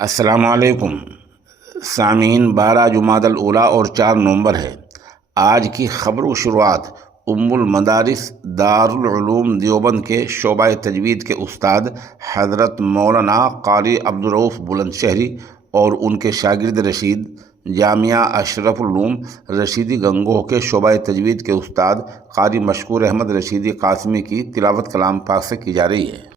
अस्सलामुअलैकुम सामीन। 12 जुमादल ऊला और 4 नवंबर है। आज की खबरों की शुरुआत उम्मुल मदारिस दारुल उलूम देवबंद के शोबा तजवीद के उस्ताद हज़रत मौलाना क़ारी अब्दुल रऊफ़ बुलंदशहरी और उनके शागिर्द रशीद जामिया अशरफुल उलूम रशीदी गंगोह के शोबा तजवीद के उस्ताद क़ारी मशकूर अहमद रशीदी क़ासिमी की तिलावत कलाम पाक से की जा रही है।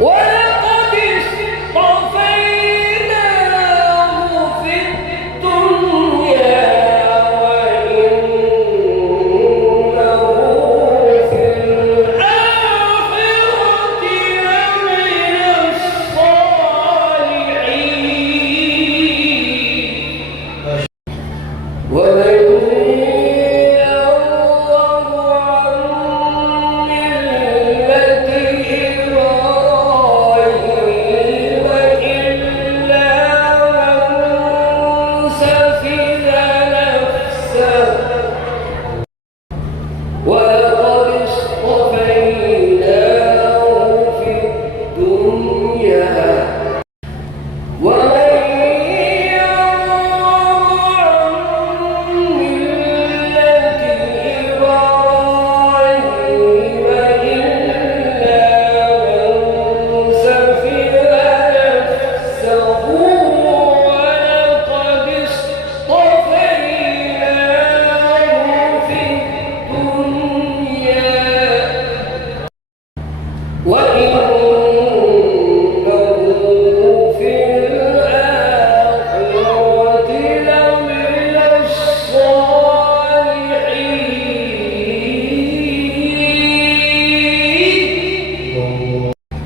ولقد اصطفيناه في الدنيا وإنه في الآخرة لمن الصالحين. ومن يرغب عن ملة إبراهيم إلا من سفه نفسه ولقد اصطفيناه في الدنيا ومن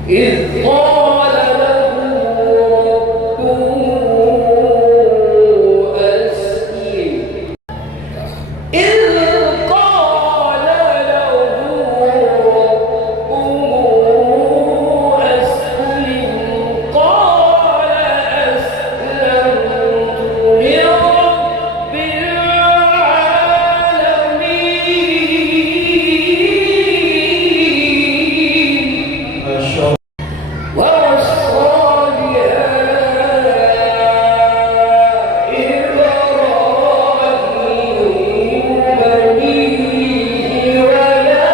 إذ قال له ربه أسلم إذ قال له ربه أسلم قال أسلمت لرب العالمين. ووصى بها إبراهيم بنيه ويعقوب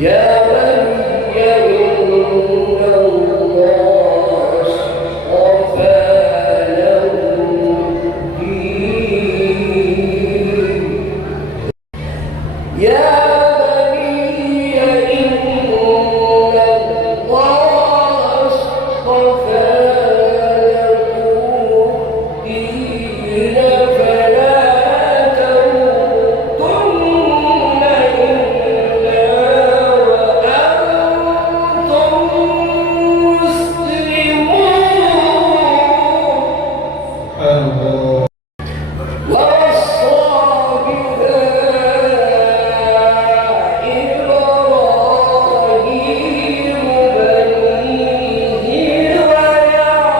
يا بني إن الله اصطفى لكم الدين يا بني إن الله اصطفى لكم الدين فلا تموتن إلا وأنتم مسلمون. ووصى بها إبراهيم بنيه ويعقوب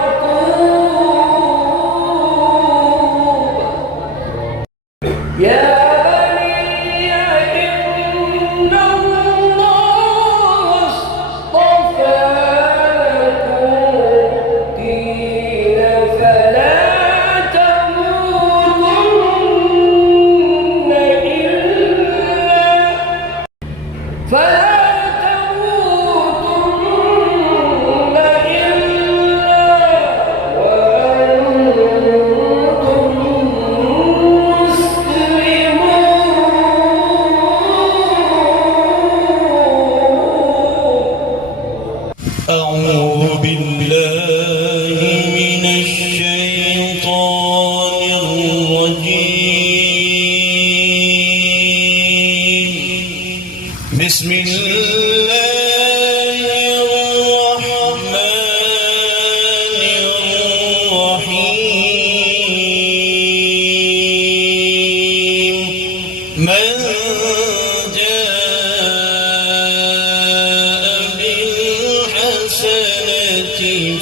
يا بني إن الله اصطفى لكم الدين فلا تموتن إلا وأنتم مسلمون. أعوذ بالله من الشيطان الرجيم. بسم الله الرحمن الرحيم. من جاء بالحسنة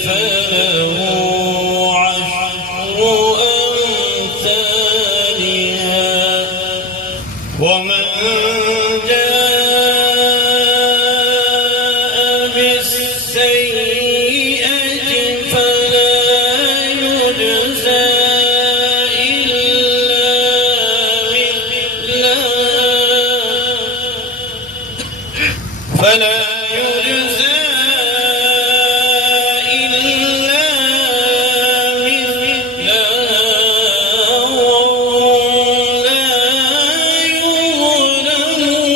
فله عشر أمثالها ومن جاء بالسيئة فلا يجزى إلا مثلها فلا يجزى إلا مثلها وهم لا يظلمون.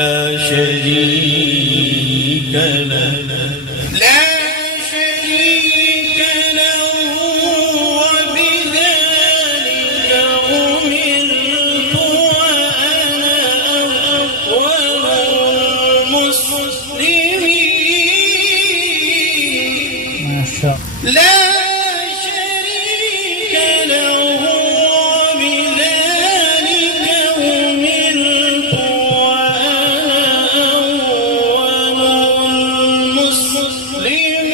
لا شريك له لا شريك له وبذلك أمرت وأنا أول المسلمين ما شاء الله. لا شريك له وبذلك أمرت وأنا أول المسلمين